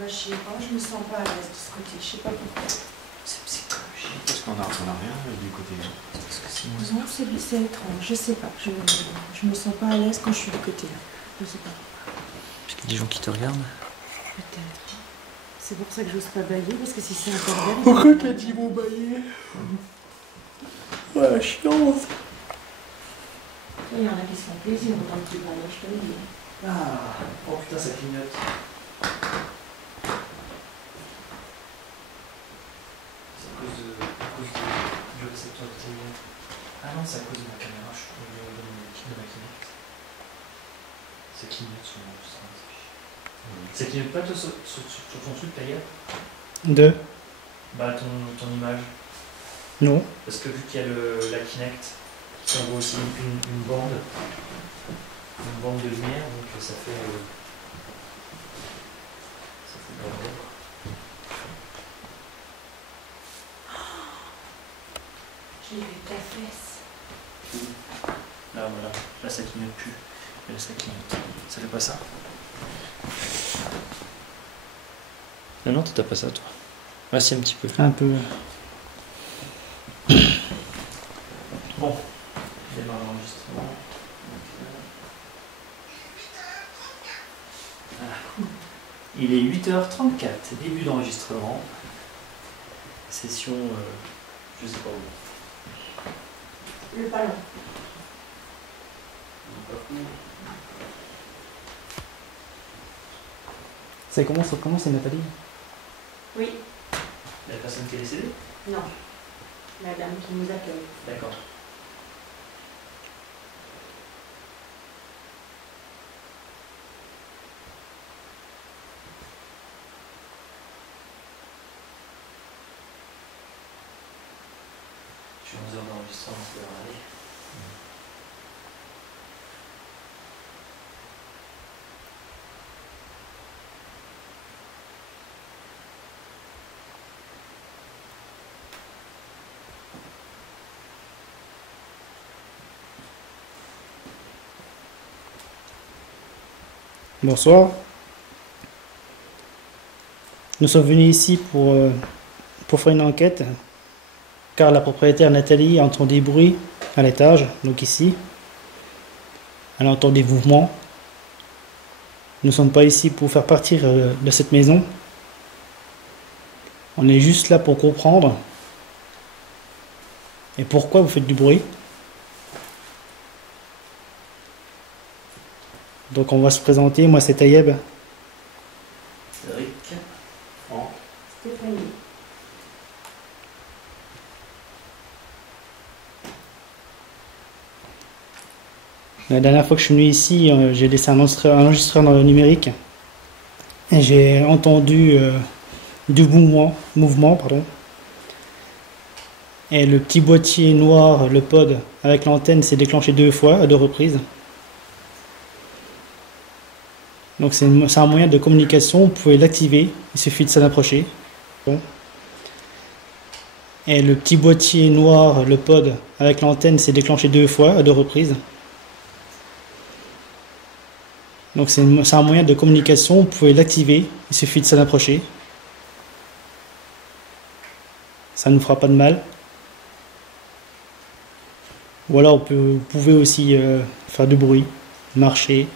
Moi, je sais pas, je me sens pas à l'aise de ce côté, je sais pas pourquoi. C'est psychologique. Parce qu'on a rien du côté. Parce que c'est Non, c'est étrange, je sais pas. Je me sens pas à l'aise quand je suis du côté là. Je sais pas. Parce qu'il y a des gens qui te regardent. Peut-être. C'est pour ça que j'ose pas bailler, parce que si c'est interdit. Pourquoi t'as dit mon bailler? Ouais, chiante. Il y en a qui se font plaisir autant que tu bailles, je te le dis. Ah, oh putain, ça clignote. C'est à cause du récepteur de téléphone. Ah non, c'est à cause de ma caméra, je suis de ma Kinect. Ça clignote sur mon enregistrement. Ça clignote pas toi, sur ton truc d'ailleurs? De? Bah ton image. Non. Parce que vu qu'il y a la Kinect, qui envoie aussi une bande de lumière, donc ça fait bordel. J'ai vu ta fesse. Là voilà, là ça clignote plus. Et là ça clignote. Ça fait pas ça? Non, t'as pas ça toi. Ah si, un petit peu. Un peu. Bon, démarre l'enregistrement. Il est 8h34, début d'enregistrement. Session, je sais pas où. Le ballon. Ça commence, c'est Nathalie? Oui. La personne qui est décédée? Non. La dame qui nous accueille. D'accord. Je suis 11 heures d'enregistrement, ça devrait aller. Bonsoir. Nous sommes venus ici pour faire une enquête, car la propriétaire Nathalie entend des bruits à l'étage, donc ici. Elle entend des mouvements. Nous ne sommes pas ici pour faire partir de cette maison. On est juste là pour comprendre. Et pourquoi vous faites du bruit? Donc on va se présenter, moi c'est Taïeb. Cédric, Franck. Stéphanie. La dernière fois que je suis venu ici, j'ai laissé un enregistreur dans le numérique. Et j'ai entendu du mouvement. Et le petit boîtier noir, le pod, avec l'antenne, s'est déclenché 2 fois, à 2 reprises. Donc c'est un moyen de communication, vous pouvez l'activer, il suffit de s'en approcher. Et le petit boîtier noir, le pod, avec l'antenne, s'est déclenché 2 fois, à 2 reprises. Donc c'est un moyen de communication, vous pouvez l'activer, il suffit de s'en approcher. Ça ne nous fera pas de mal. Ou alors vous pouvez aussi faire du bruit, marcher,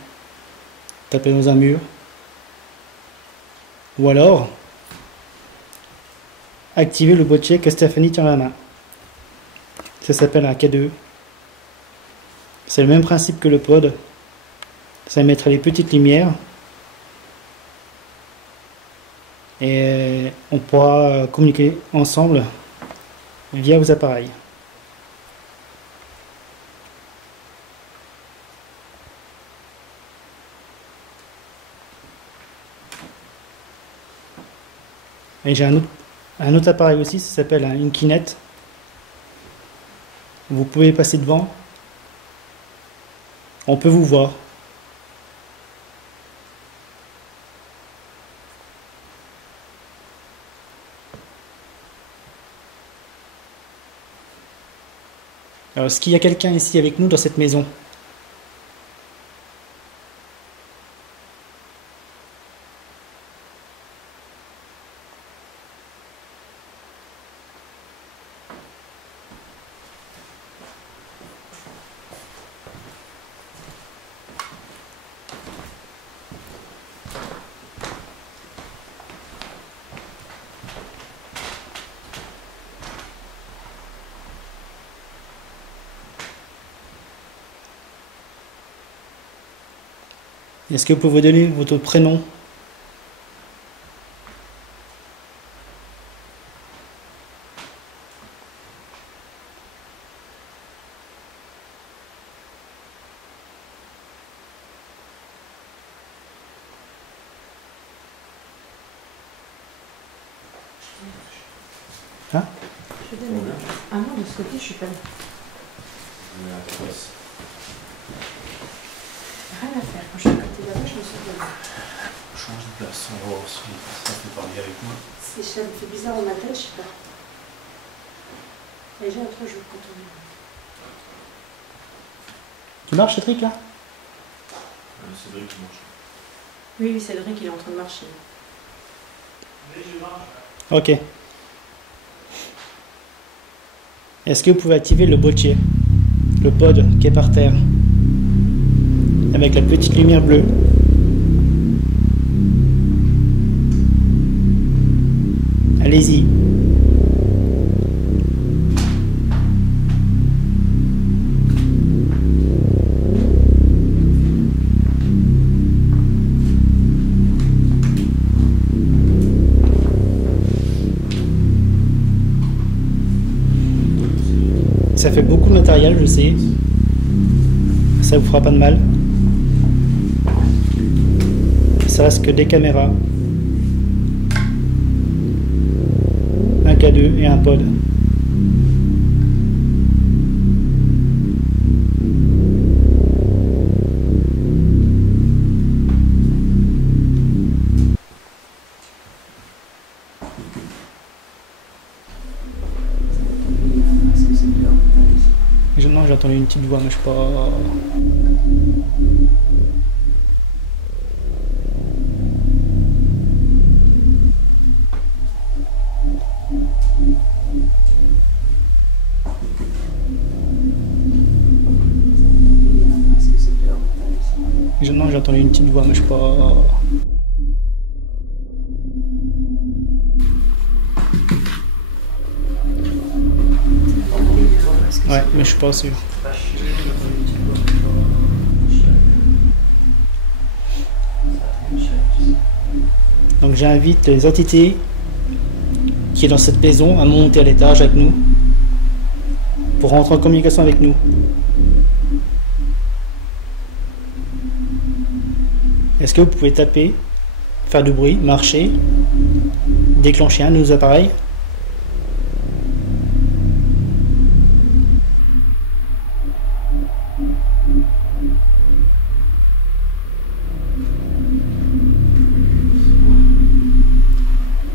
taper dans un mur. Ou alors activer le boîtier que Stéphanie tient dans la main. Ça s'appelle un K2. C'est le même principe que le pod. Ça mettra les petites lumières. Et on pourra communiquer ensemble via vos appareils. Et j'ai un autre appareil aussi, ça s'appelle une Kinect. Vous pouvez passer devant. On peut vous voir. Alors, est-ce qu'il y a quelqu'un ici avec nous dans cette maison? Est-ce que vous pouvez donner votre prénom? Hein? Je donne. Ah non, de ce côté, je suis pas là. Rien à faire. Quand je suis à côté là-bas, je me sens bien. Change de place, on va voir si ça peut parler avec moi. Ça me fait bizarre dans ma tête, je sais pas. Déjà, après, je vais contourner. Tu marches, Cédric, là? C'est vrai qu'il marche. Oui, oui, Cédric, il est en train de marcher. Ok. Est-ce que vous pouvez activer le boîtier? Le pod qui est par terre. Avec la petite lumière bleue. Allez-y. Ça fait beaucoup de matériel, je sais. Ça vous fera pas de mal. Ça reste que des caméras. Un K2 et un pod. Non, j'ai entendu une petite voix, mais je sais pas. Non, j'ai entendu une petite voix, mais je sais pas. Ouais, mais je suis pas sûr. Donc j'invite les entités qui est dans cette maison à monter à l'étage avec nous pour rentrer en communication avec nous. Est-ce que vous pouvez taper, faire du bruit, marcher, déclencher un de nos appareils?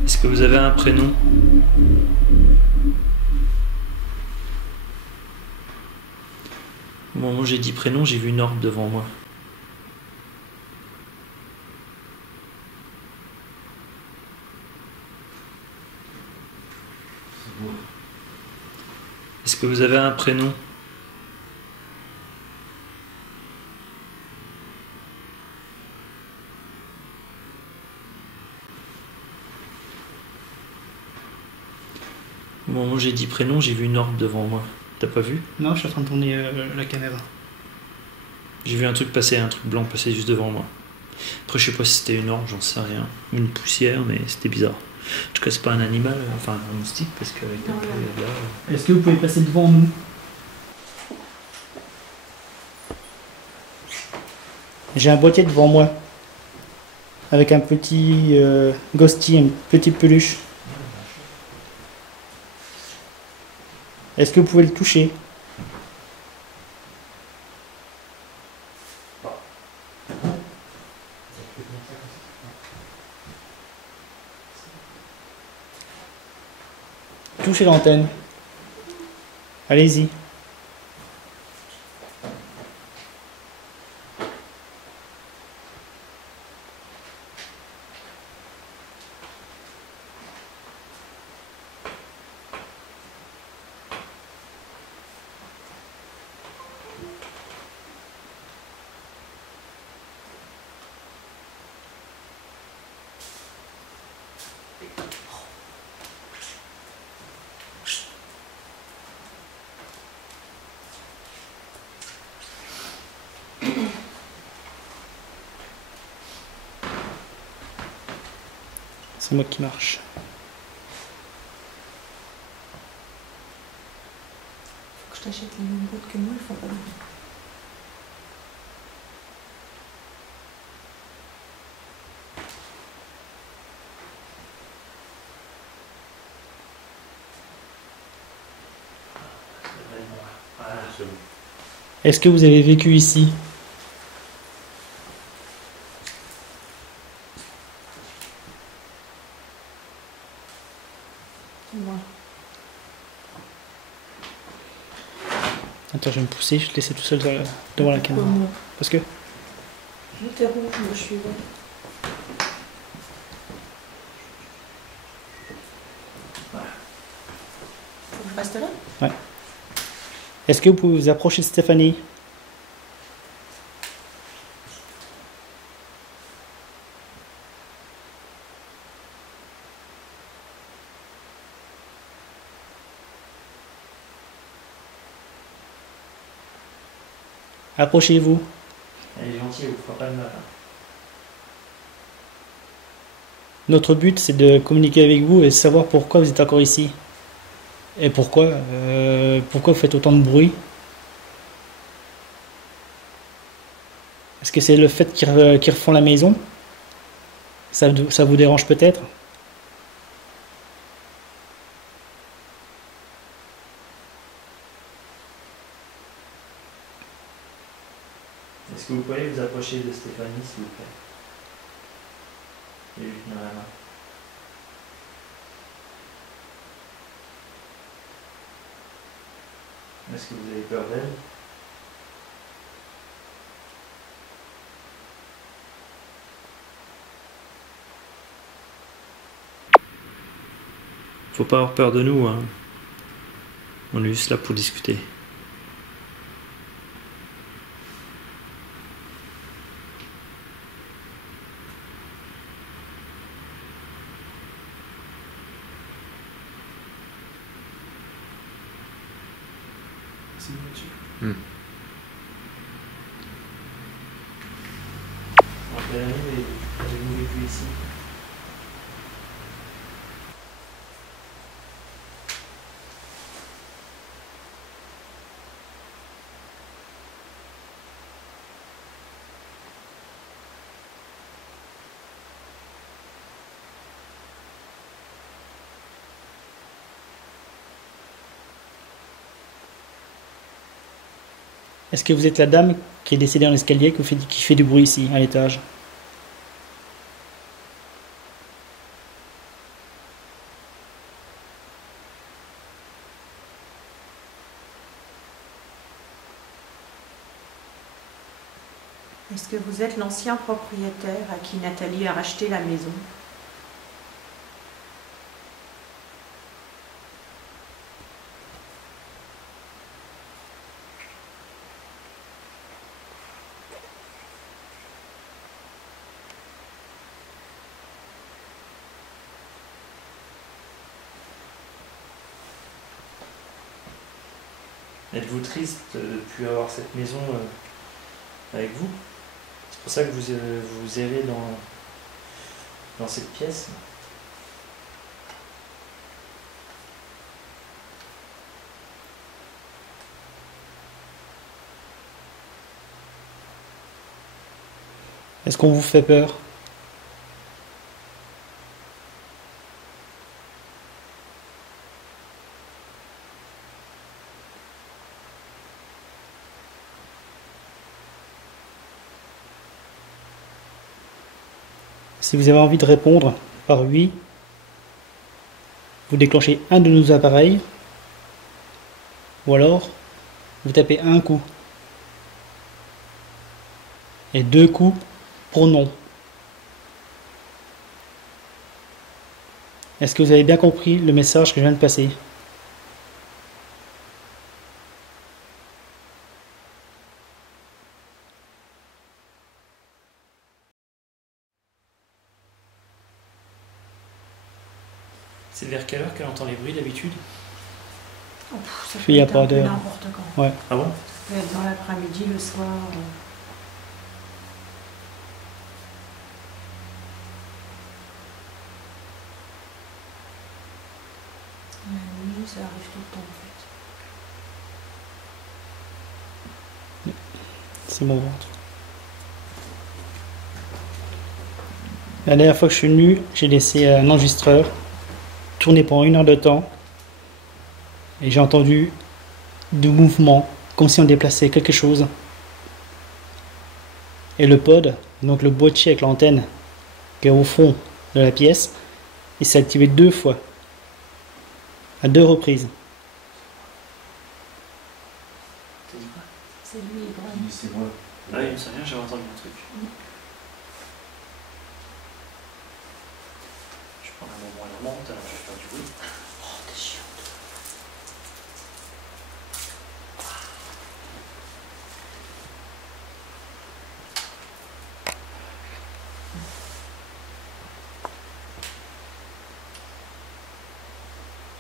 Est-ce que vous avez un prénom? Au moment où j'ai dit prénom, j'ai vu une orbe devant moi. Est-ce que vous avez un prénom? Au moment où j'ai dit prénom, j'ai vu une orbe devant moi. T'as pas vu? Non, je suis en train de tourner la caméra. J'ai vu un truc passer, un truc blanc passer juste devant moi. Après, je sais pas si c'était une orbe, j'en sais rien. Une poussière, mais c'était bizarre. En tout cas, c'est pas un animal, enfin un moustique, parce que là. Est-ce que vous pouvez passer devant nous? J'ai un boîtier devant moi. Avec un petit ghosty, une petite peluche. Est-ce que vous pouvez le toucher? Touchez l'antenne. Allez-y. C'est moi qui marche. Faut que je t'achète les mêmes bottes que moi, elles font pas de bruit. Voilà. C'est bon. Est-ce que vous avez vécu ici? Moi. Attends, je vais me pousser, je vais te laisser tout seul devant la caméra. Moi. Parce que T'es rouge, moi je suis vert. Faut que je reste là? est-ce que vous pouvez vous approcher de Stéphanie? Approchez-vous. Elle est gentille, elle vous fera pas de mal. Hein. Notre but, c'est de communiquer avec vous et de savoir pourquoi vous êtes encore ici. Et pourquoi vous faites autant de bruit. Est-ce que c'est le fait qu'ils refont la maison? Ça vous dérange peut-être? Est-ce que vous pouvez vous approcher de Stéphanie, s'il vous plaît? Et lui tenir la main. Est-ce que vous avez peur d'elle? Faut pas avoir peur de nous, hein. On est juste là pour discuter. C'est une voiture. En quelle année avez-vous vécu ici? Est-ce que vous êtes la dame qui est décédée dans l'escalier qui fait du bruit ici, à l'étage? Est-ce que vous êtes l'ancien propriétaire à qui Nathalie a racheté la maison? Êtes-vous triste de ne plus avoir cette maison avec vous? C'est pour ça que vous errez dans cette pièce? Est-ce qu'on vous fait peur? Si vous avez envie de répondre par oui, vous déclenchez un de nos appareils, ou alors vous tapez un coup et 2 coups pour non. Est-ce que vous avez bien compris le message que je viens de passer? C'est vers quelle heure qu'elle entend les bruits d'habitude? Oh, ça Il y a peut pas être un peu d'heure. n'importe quand. Ouais. Ah bon? Ça peut être dans l'après-midi, le soir. ça arrive tout le temps en fait. C'est mon ventre. La dernière fois que je suis venu, j'ai laissé un enregistreur tourner pendant 1 heure de temps et j'ai entendu du mouvement, comme si on déplaçait quelque chose. Et le pod, donc le boîtier avec l'antenne qui est au fond de la pièce, il s'est activé 2 fois, à 2 reprises. T'as dit quoi? C'est lui, Ibrahim. C'est moi. Ah oui, il me souvient, j'avais entendu un truc. Je prends un moment, elle remonte, alors je vais faire du bruit. Oh, t'es chiant.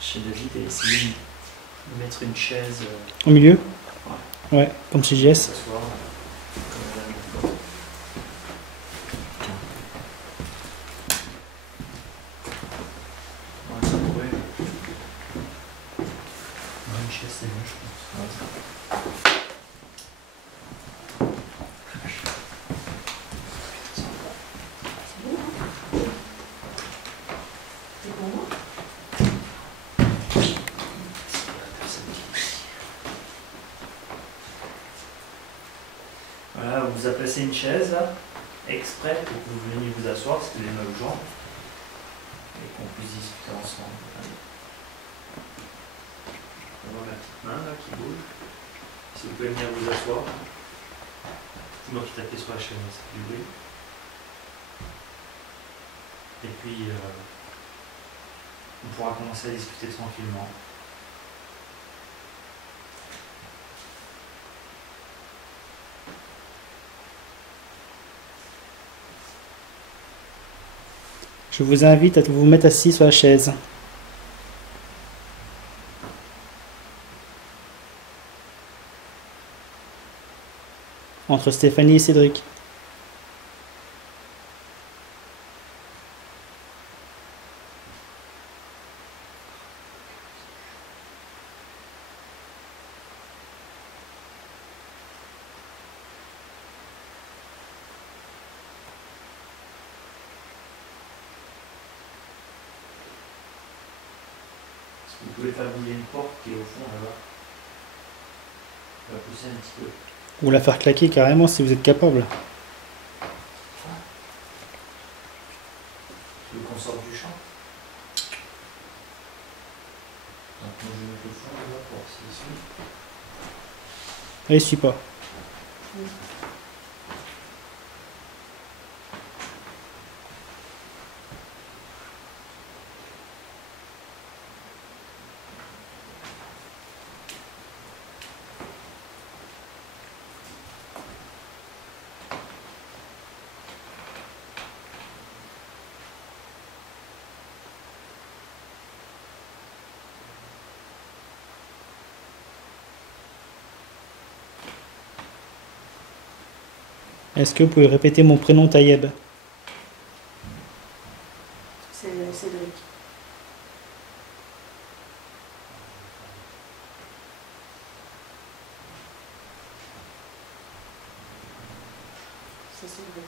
Chez David et essayer de mettre une chaise Au milieu? Ouais, comme chez JS. s'asseoir comme la dernière fois. Ouais, ça pourrait. Ouais, une chaise c'est mieux, je pense. C'est bon, hein? C'est pour moi? Voilà, on vous a placé une chaise là, exprès pour que vous veniez vous asseoir, parce que les mal aux jambes, et qu'on puisse discuter ensemble. Allez. On voit ma petite main là qui bouge. Si vous pouvez venir vous asseoir. C'est moi qui tapais sur la chaîne, ça fait du bruit. Et puis, on pourra commencer à discuter tranquillement. Je vous invite à vous mettre assis sur la chaise. Entre Stéphanie et Cédric. Vous pouvez faire bouger une porte qui est au fond là-bas. On va pousser un petit peu. Ou la faire claquer carrément si vous êtes capable. Tu veux qu'on sorte du champ? Donc moi je vais mettre le fond de la porte, c'est ici. Allez, suis pas. Est-ce que vous pouvez répéter mon prénom Taïeb? C'est Cédric. C'est Cédric.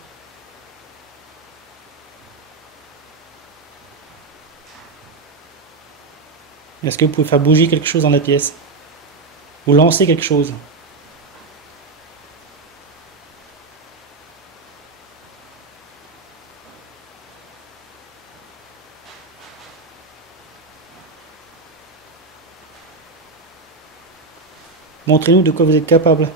Est-ce que vous pouvez faire bouger quelque chose dans la pièce? Ou lancer quelque chose? Montrez-nous de quoi vous êtes capable.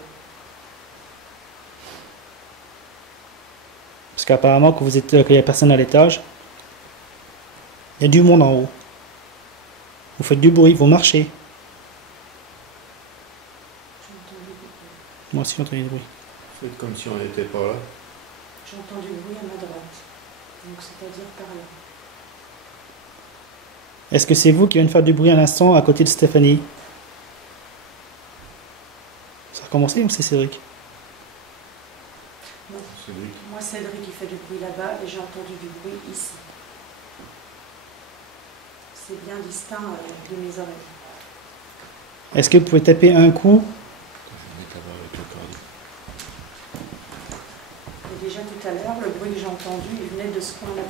Parce qu'apparemment, quand il n'y a personne à l'étage, il y a du monde en haut. Vous faites du bruit, vous marchez. J'ai entendu du bruit. Moi aussi, j'entends du bruit. Faites comme si on n'était pas là. J'entends du bruit à ma droite. Donc c'est-à-dire par là. Est-ce que c'est vous qui venez de faire du bruit à l'instant à côté de Stéphanie? Ça a recommencé ou c'est Cédric? Non. C'est lui. Moi, Cédric, il fait du bruit là-bas et j'ai entendu du bruit ici. C'est bien distinct de mes oreilles. Est-ce que vous pouvez taper un coup? Et déjà tout à l'heure, le bruit que j'ai entendu, il venait de ce coin là-bas.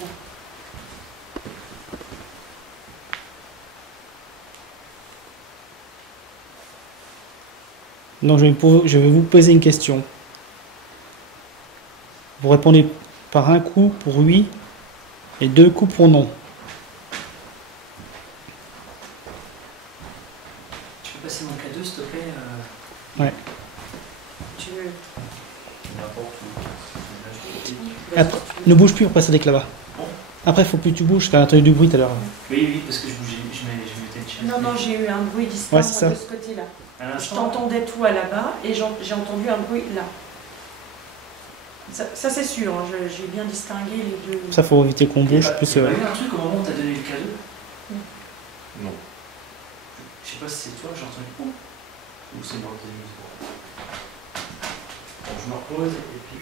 Donc je vais vous poser une question. Vous répondez par un coup pour oui et 2 coups pour non. Tu peux passer mon cadeau, s'il te plaît Ouais. Tu veux... N'importe où. Après, ne bouge plus pour passer avec là-bas. Après, il faut plus que tu bouges, car on a entendu du bruit tout à l'heure. Oui, oui, parce que je bougeais, je mettais une chaise. Non, non, j'ai eu un bruit distant Ouais, c'est ça. de ce côté-là. À Je l'instant, t'entendais toi là-bas et j'ai entendu un bruit là. Ça c'est sûr, hein, j'ai bien distingué les deux. Ça, faut éviter qu'on bouge plus. il y a eu un truc au moment où t'as donné le cadeau. Non. Je sais pas si c'est toi, j'ai entendu ou c'est moi qui ai mis. Bon, je me repose et puis.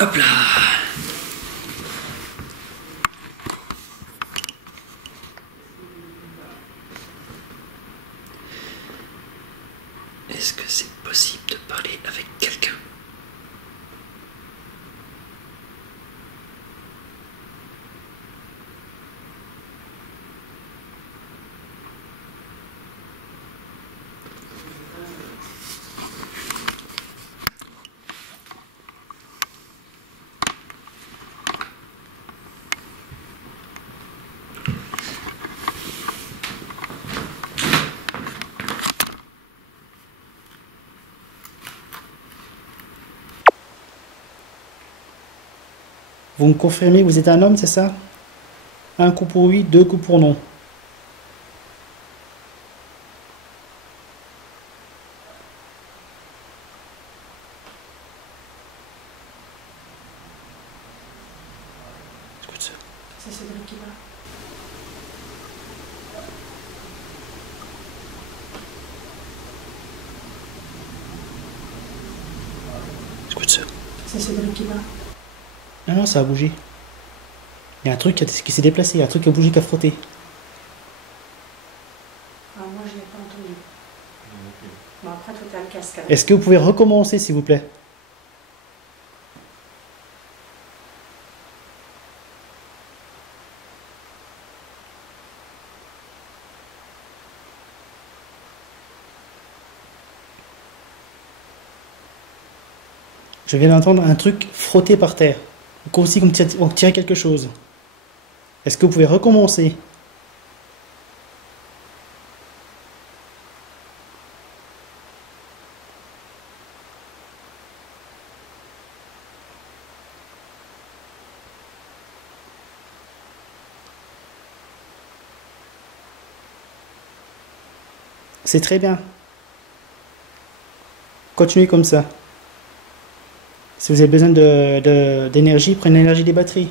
Hop là. Est-ce que c'est possible de parler avec quelqu'un? Vous me confirmez que vous êtes un homme, c'est ça? Un coup pour oui, 2 coups pour non. Écoute ça. C'est Cédric qui va. Écoute ça. C'est Cédric qui va. Non, non, ça a bougé. Il y a un truc qui s'est déplacé, il y a un truc qui a bougé, qui a frotté. Ah, moi je l'ai pas entendu. Bon après toi t'as le casque. Est-ce que vous pouvez recommencer, s'il vous plaît? Je viens d'entendre un truc frotter par terre. Comme si on tirait quelque chose. Est-ce que vous pouvez recommencer? C'est très bien. Continuez comme ça. Si vous avez besoin d'énergie, prenez l'énergie des batteries.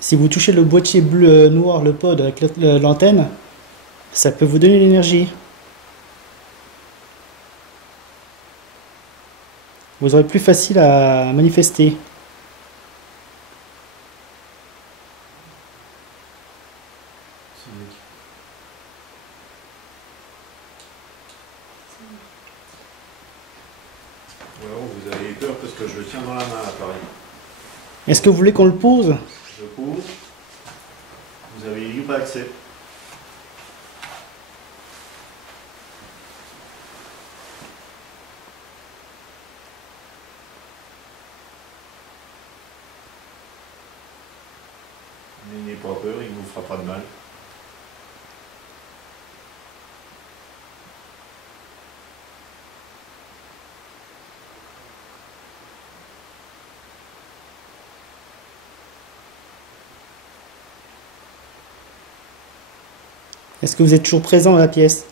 Si vous touchez le boîtier bleu, noir, le pod avec l'antenne, ça peut vous donner l'énergie. Vous aurez plus facile à manifester. Alors, vous avez peur parce que je le tiens dans la main, l'appareil. Est-ce que vous voulez qu'on le pose? Je pose. Vous avez libre accès. N'ayez pas peur, il ne vous fera pas de mal. Est-ce que vous êtes toujours présent dans la pièce?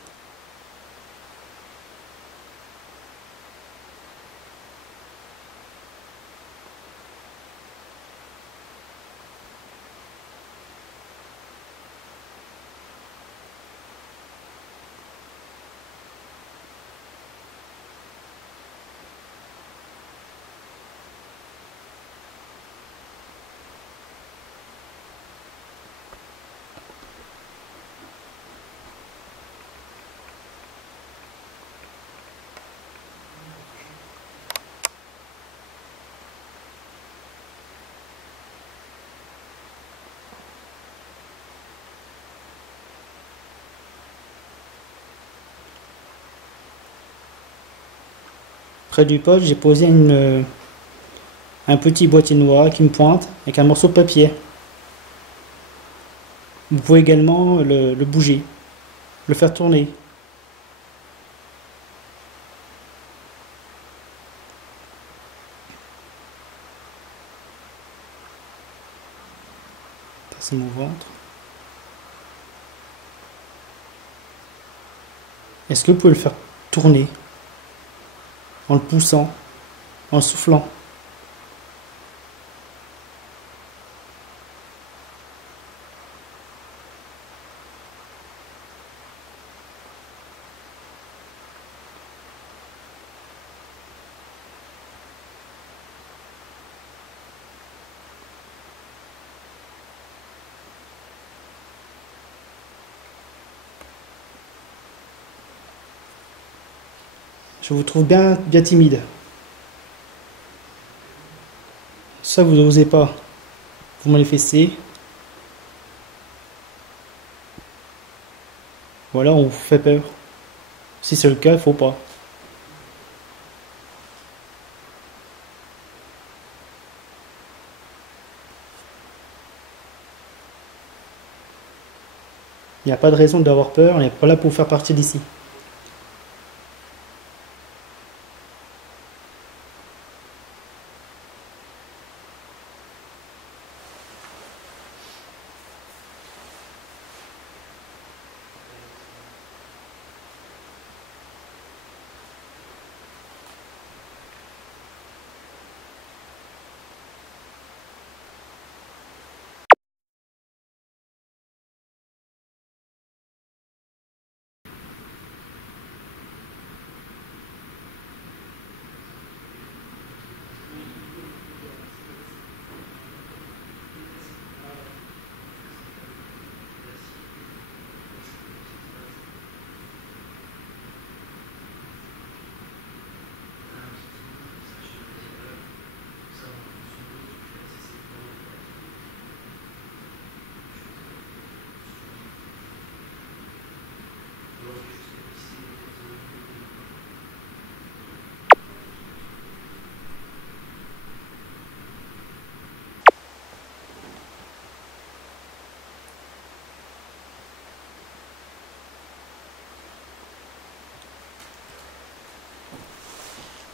Près du poste, j'ai posé un petit boîtier noir qui me pointe avec un morceau de papier. Vous pouvez également le bouger, le faire tourner. C'est mon ventre. Est-ce que vous pouvez le faire tourner en le poussant, en le soufflant? Je vous trouve bien timide. Ça, vous n'osez pas vous manifester. Voilà, on vous fait peur. Si c'est le cas, il ne faut pas. Il n'y a pas de raison d'avoir peur, on n'est pas là pour faire partie d'ici.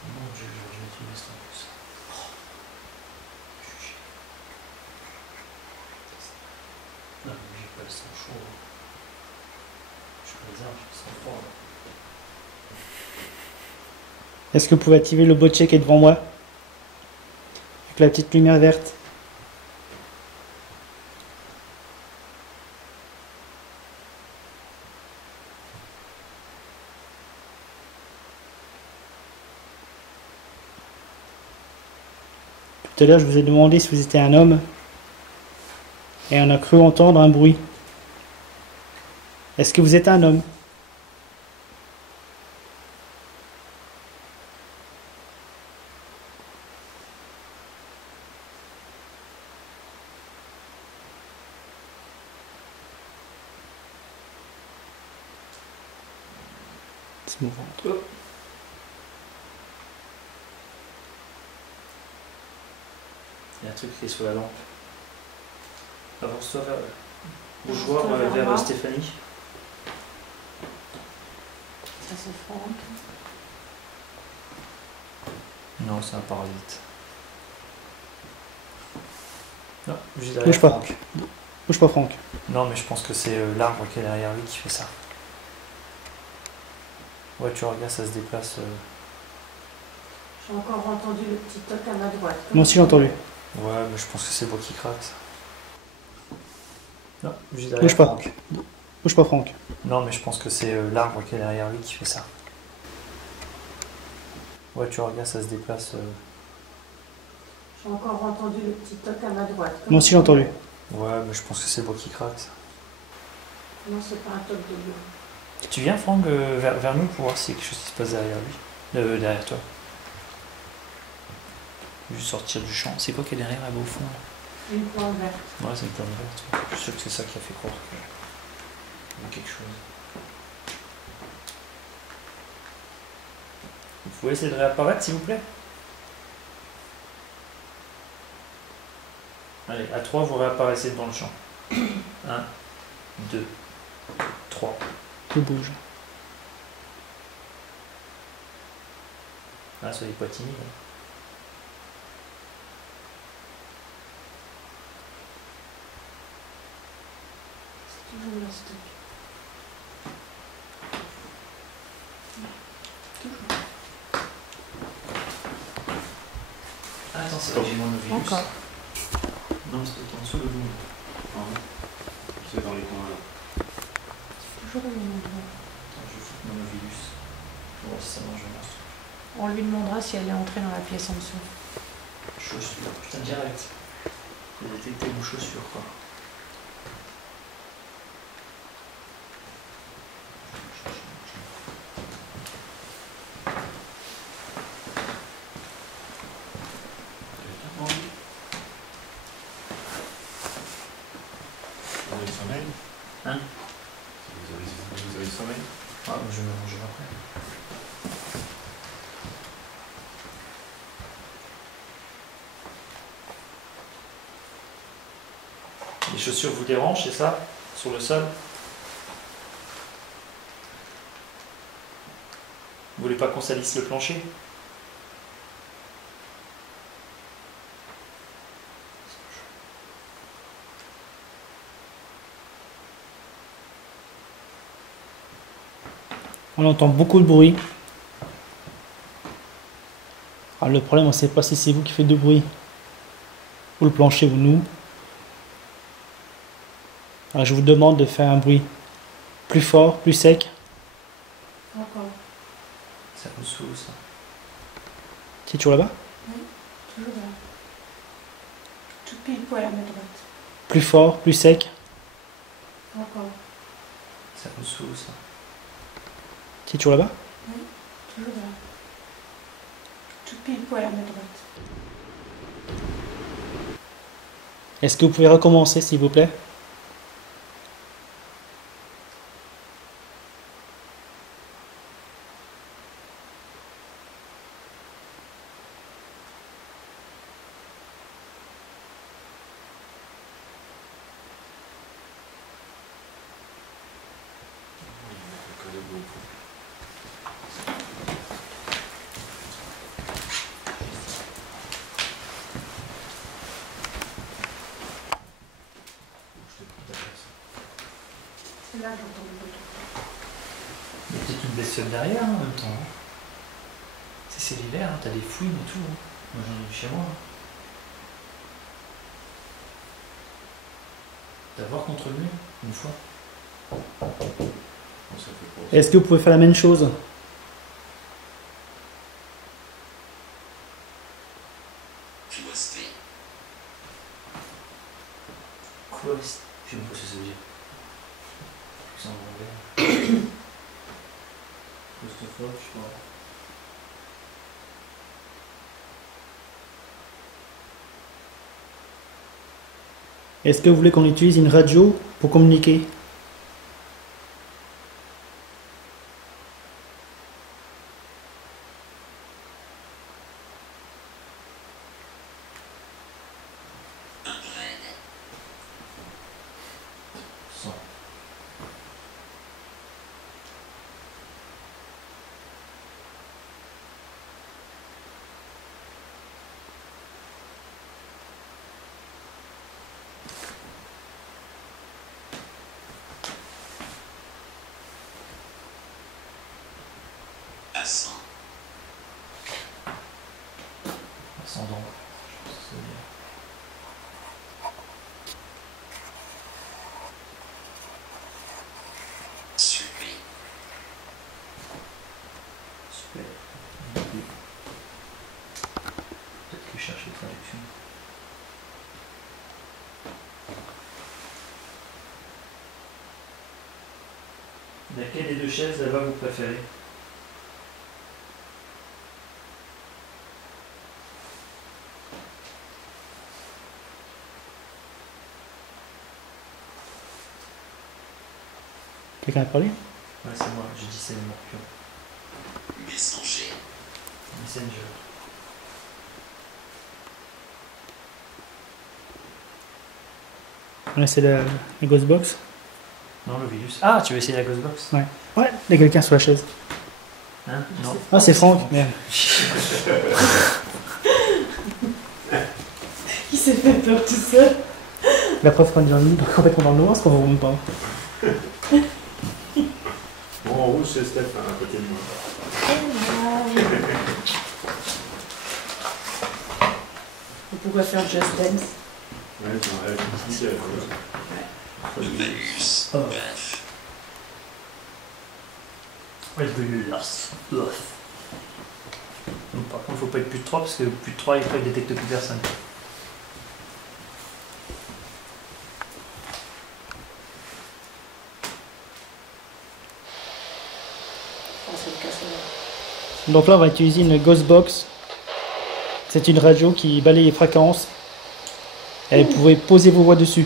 Mon Dieu, j'aurais dû mettre une veste en plus. Je suis chier. Non, mais j'ai pas le sang chaud. Je peux dire, j'ai le sang froid. Est-ce que vous pouvez activer le botché qui est devant moi? Avec la petite lumière verte. Tout à l'heure, je vous ai demandé si vous étiez un homme. Et on a cru entendre un bruit. Est-ce que vous êtes un homme? C'est mon ventre. Il y a un truc qui est sous la lampe. Avance-toi vers le joueur, Avance-toi vers vers moi. Stéphanie. Ça c'est Franck. Non, c'est un parasite. Non, juste derrière Bouge pas. Franck. Bouge pas, Franck. Non, mais je pense que c'est l'arbre qui est derrière lui qui fait ça. Ouais, tu regardes, ça se déplace. J'ai encore entendu le petit toc à ma droite. Moi aussi j'ai entendu. Ouais, mais je pense que c'est le bois qui craque, ça. Non, juste derrière Bouge pas. Franck. Bouge pas, Franck. Non, mais je pense que c'est l'arbre qui est derrière lui qui fait ça. Ouais, tu regardes, ça se déplace. J'ai encore entendu le petit toc à ma droite. Moi aussi j'ai entendu. Ouais, mais je pense que c'est le bois qui craque, ça. Non, c'est pas un toc de bois. Tu viens, Franck, vers nous pour voir s'il y a quelque chose qui se passe derrière lui. Derrière toi. Juste sortir du champ. C'est quoi qui est derrière là-bas au fond là? Une plante verte. Ouais, c'est une plante verte. Je suis sûr que c'est ça qui a fait croire qu'il y a quelque chose. Vous pouvez essayer de réapparaître, s'il vous plaît? Allez, à 3, vous réapparaissez devant le champ. 1, 2, 3. Tout bouge. Ah, soyez pas timide. C'est toujours là, s'il te plaît. Toujours. Ah, attends, c'est vrai que j'ai mon ovilus. Encore. Non, c'est en dessous de vous. C'est dans les coins là. Toujours au même endroit. Attends, je fous mon ovilus. Pour voir si ça marche bien. On lui demandera si elle est entrée dans la pièce en dessous. Chaussures, putain, direct. J'ai détecté vos chaussures, quoi. Vous avez le sommeil? Hein? Vous avez le sommeil? Ah, je vais me ranger après. Les chaussures vous dérangent, c'est ça? Sur le sol? Vous voulez pas qu'on salisse le plancher? On entend beaucoup de bruit. Alors le problème, on ne sait pas si c'est vous qui faites du bruit, ou le plancher, ou nous. Alors je vous demande de faire un bruit plus fort, plus sec. Encore. Ça vous saoule, ça? C'est toujours là-bas? Toujours là. Tout pile poil à ma droite. Plus fort, plus sec. Encore. Ça vous saoule, ça? C'est toujours là-bas? Toujours là. Tout pile poil à ma droite. Est-ce que vous pouvez recommencer, s'il vous plaît? C'est là que j'entends le bouton. Il y a peut-être une bestiole derrière, hein, en même temps. Hein. C'est l'hiver, hein, t'as des fouines et tout. Hein. Moi j'en ai vu chez moi. Hein. D'avoir contre le mur, une fois. Est-ce que vous pouvez faire la même chose? Quoi? Je sais même pas ce que ça veut dire. C'est en anglais. Christophe, je sais pas. Est-ce que vous voulez qu'on utilise une radio pour communiquer? Sans. Ascendant. Je sais pas ce que ça veut dire. Super. Peut-être que je cherche les traductions. Laquelle des deux chaises là-bas vous préférez? Quelqu'un a parlé? Ouais, c'est moi, j'ai dit c'est le morpion. Messager. Messenger. On essaie la Ghostbox. Non, le virus. Ah, tu veux essayer la Ghostbox? Ouais, il y a quelqu'un sur la chaise. Hein? Non. Ah, c'est Franck, merde. Il s'est fait peur tout seul. La preuve qu'on est dans le complètement dans le noir, parce qu'on ne voit même pas. Bon, en rouge, c'est Steph, hein, à côté de moi. Et pourquoi faire Just Dance? Ouais, avec une petite Oh. Ouais, le dégueulasse. Donc, par contre, faut pas être plus de 3 parce que plus de 3, il détecte plus personne. Donc là, on va utiliser une Ghostbox. C'est une radio qui balaye les fréquences. Et vous pouvez poser vos voix dessus.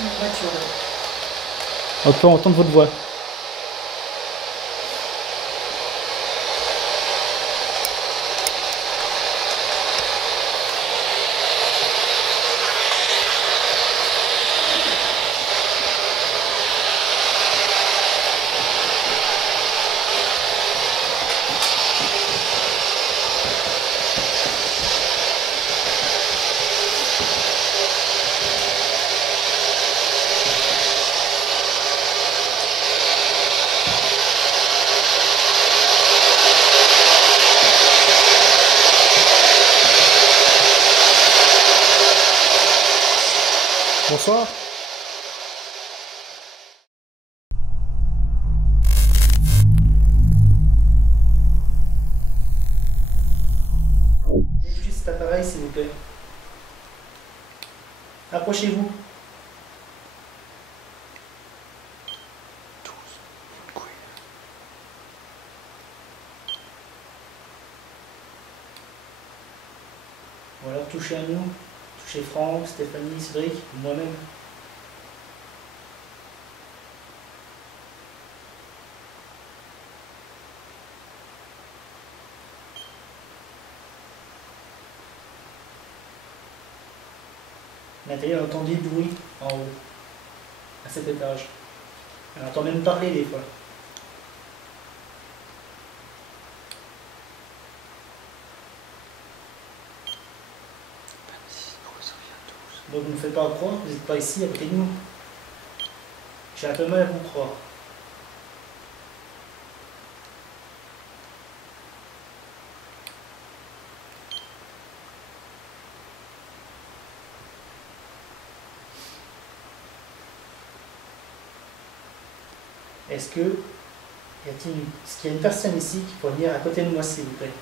Une voiture. On peut entendre votre voix. Bonsoir. Débouchez cet appareil, s'il vous plaît. Approchez-vous. Ou alors touchez à nous. Touchez Franck, Stéphanie, Cédric, moi-même. Nathalie, elle entend des bruits en haut, à cet étage. Elle entend même parler des fois. Donc ne me faites pas croire que vous n'êtes pas ici à côté de nous. J'ai un peu mal à vous croire. Est-ce qu'il y a une personne ici qui peut venir à côté de moi, s'il vous plaît?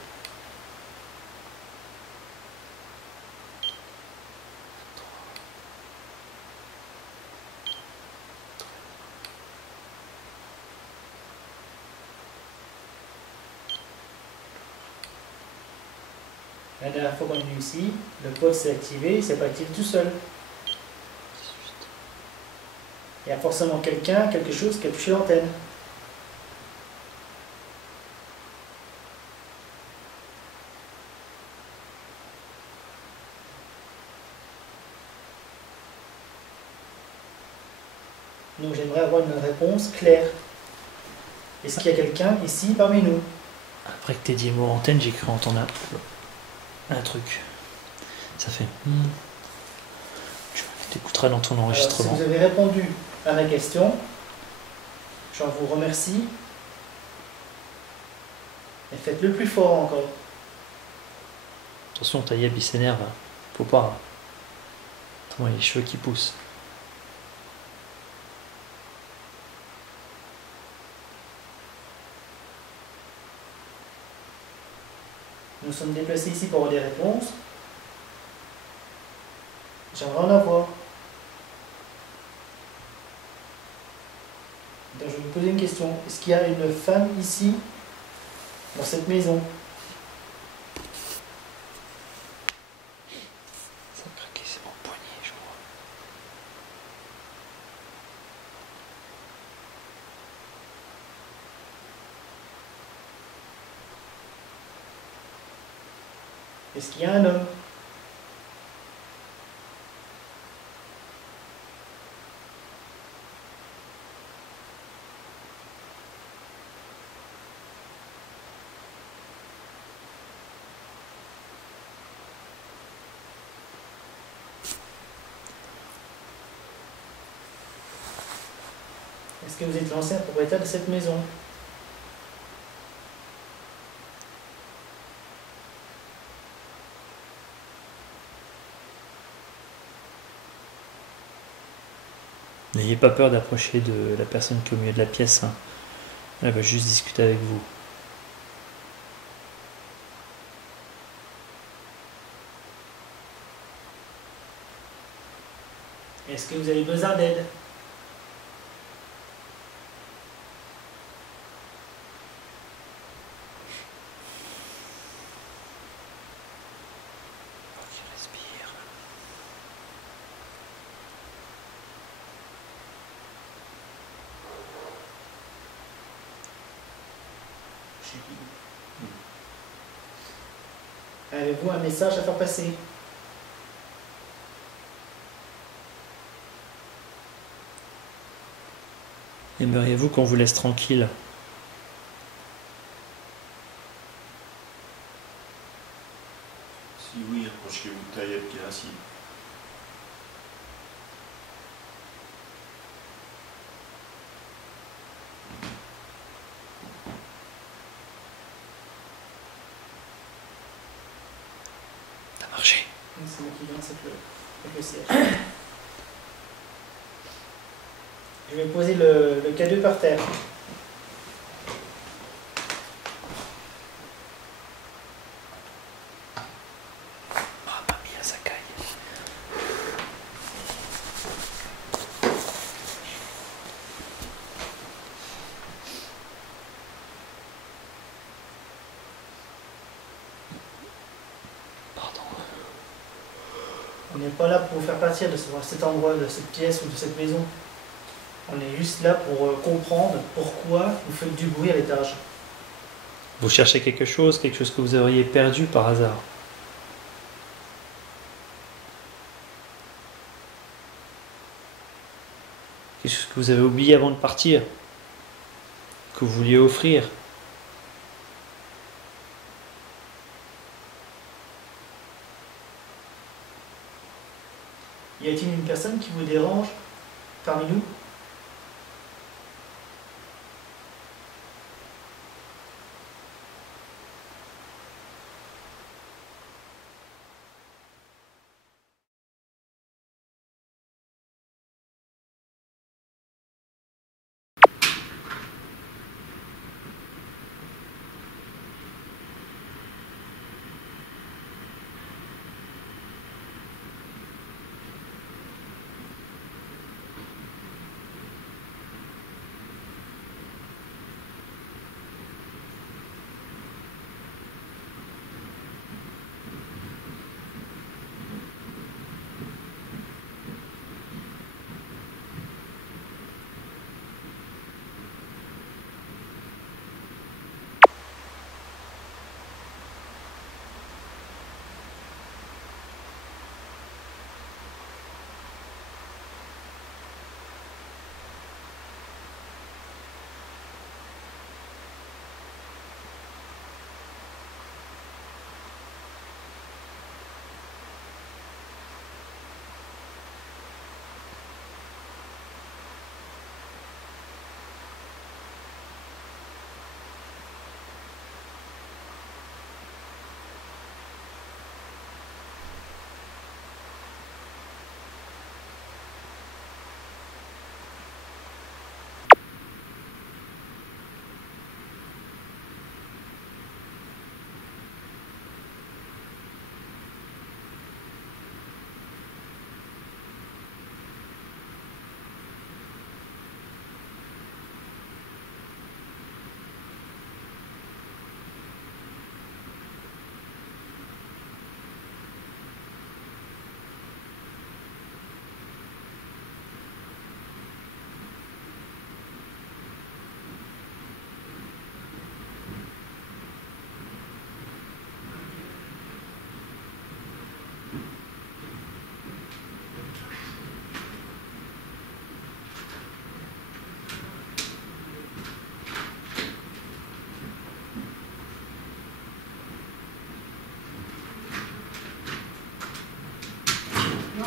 La dernière fois qu'on est venu ici, le poste s'est activé, il ne s'est pas activé tout seul. Il y a forcément quelqu'un, quelque chose qui a touché l'antenne. Donc j'aimerais avoir une réponse claire. Est-ce qu'il y a quelqu'un ici parmi nous? Après que t'aies dit le mot antenne, j'ai cru entendre un truc. Ça fait. Tu t'écouteras dans ton Alors, si enregistrement. vous avez répondu à ma question, j'en vous remercie. Et faites-le plus fort encore. Attention, ta yeb il s'énerve. Faut pas. Attends, il y a les cheveux qui poussent. Nous sommes déplacés ici pour avoir des réponses. J'aimerais en avoir. Donc je vais vous poser une question. Est-ce qu'il y a une femme ici, dans cette maison? Ça a craqué, c'est mon poignet, je crois. Est-ce qu'il y a un homme? Est-ce que vous êtes l'ancien propriétaire de cette maison? N'ayez pas peur d'approcher de la personne qui est au milieu de la pièce. Hein. Elle va juste discuter avec vous. Est-ce que vous avez besoin d'aide? Respire. Avez-vous un message à faire passer? Aimeriez-vous qu'on vous laisse tranquille? Si oui, approchez-vous de Taïeb qui est assis. Ça a marché. C'est moi qui viens avec le siège. Je vais poser le cadeau par terre. Ah, mamie, ça caille. Pardon. On n'est pas là pour vous faire partir de cet endroit, de cette pièce ou de cette maison. On est juste là pour comprendre pourquoi vous faites du bruit à l'étage. Vous cherchez quelque chose que vous auriez perdu par hasard. Quelque chose que vous avez oublié avant de partir, que vous vouliez offrir. Y a-t-il une personne qui vous dérange parmi nous?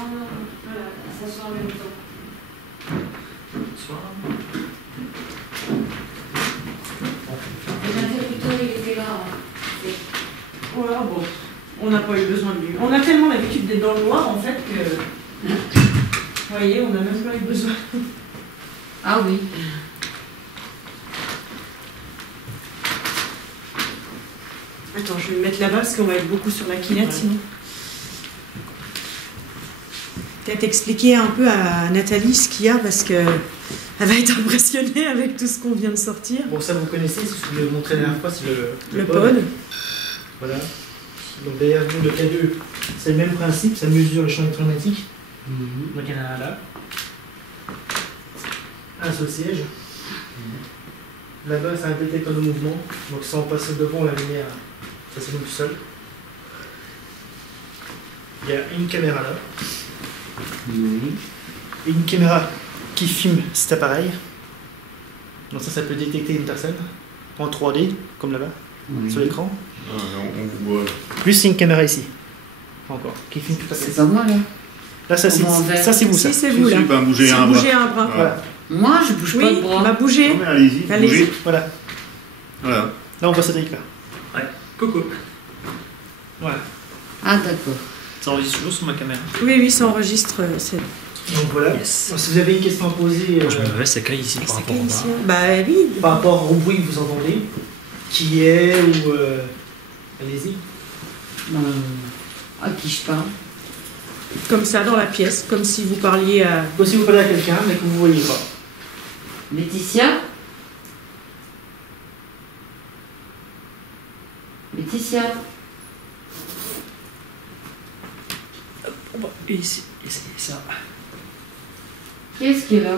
voilà, ça soit en même temps. Bonsoir. L'interrupteur, il était là. Hein. Voilà, bon, on n'a pas eu besoin de lui. On a tellement l'habitude d'être dans le noir en fait que. Vous voyez, on n'a même pas eu besoin. Ah oui. Attends, je vais me mettre là-bas parce qu'on va être beaucoup sur la quinette sinon. Peut-être expliquer un peu à Nathalie ce qu'il y a parce que elle va être impressionnée avec tout ce qu'on vient de sortir. Bon, ça vous connaissez, c'est ce que je vous ai montré la dernière fois, c'est Le pod. Voilà. Donc derrière vous, le K2, c'est le même principe, ça mesure le champ électromagnétique. Donc il y en a un là. Un sur le siège. Là-bas, c'est un détecteur de mouvement. Donc si on passe devant la lumière, ça s'allume tout seul. Il y a une caméra là. Et une caméra qui filme cet appareil. Donc ça peut détecter une personne en 3D, comme là-bas, sur l'écran. On voit. Plus une caméra ici. Encore. Qui filme toute la C'est pièce. pas moi là. Là, ça c'est vous, ça. Si, c'est vous là. Si, ben, bougez Si, un bougez bras. un bras. Voilà. Moi, je bouge pas Oui, le bras. bah bougez. Non, mais allez-y, Allez-y. bougez. Voilà. Voilà. Là, on voit Cédric là. Ouais. Coucou. Voilà. Ah d'accord. Ça enregistre toujours sur ma caméra. Oui, oui, ça enregistre. C'est Donc voilà. Yes. Si vous avez une question à poser Je me mets ces cailles ici par rapport au bar. Bah oui. par rapport au bruit que vous entendez, qui est ou. Allez-y. À qui je parle? Comme ça dans la pièce, comme si vous parliez à. Comme si vous parlez à quelqu'un, mais que vous ne voyez pas. Laetitia? Laetitia? On va essayer ça. Qu'est-ce qu'il y a là?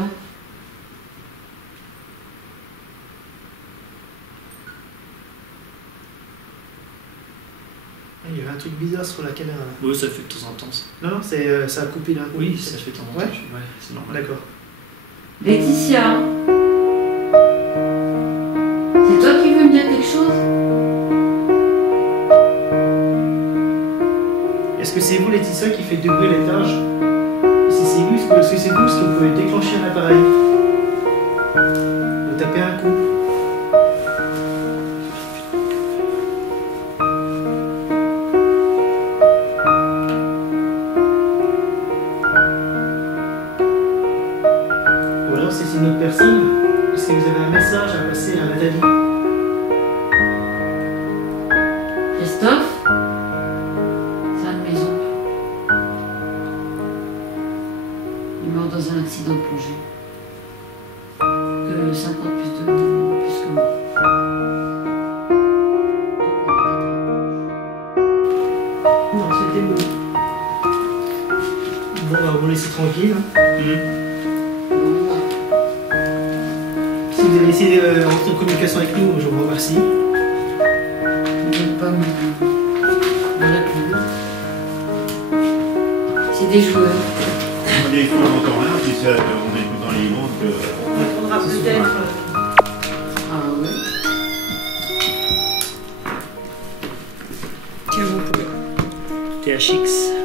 Il y avait un truc bizarre sur la caméra. Oui, ça fait de temps en temps ça. Non, non, ça a coupé d'un coup. Oui, ça fait de temps en temps. Ouais. Ouais, c'est normal. D'accord. Laetitia? C'est toi qui veux me dire quelque chose? Est-ce que c'est vous, Laetitia, qui fait du bruit à l'étage? Si c'est vous, est-ce que c'est vous, est-ce que vous pouvez déclencher un appareil? Vous tapez un coup. Ou alors, si c'est une autre personne, est-ce que vous avez un message à passer à Nathalie? Christophe? C'est un de mes oncles. Il est mort dans un accident de plongée. Que 50 plus que moi. Non, c'était bon. Bon, on va vous laisser tranquille. Si vous avez essayé d'entrer en communication avec nous, je vous remercie. Vous n'êtes pas me répondre. C'est des joueurs. Des fois, on n'entend rien, puis ça, on écoute dans les montres. On prendra peut-être. Ah ouais. Tiens, vous pouvez. THX.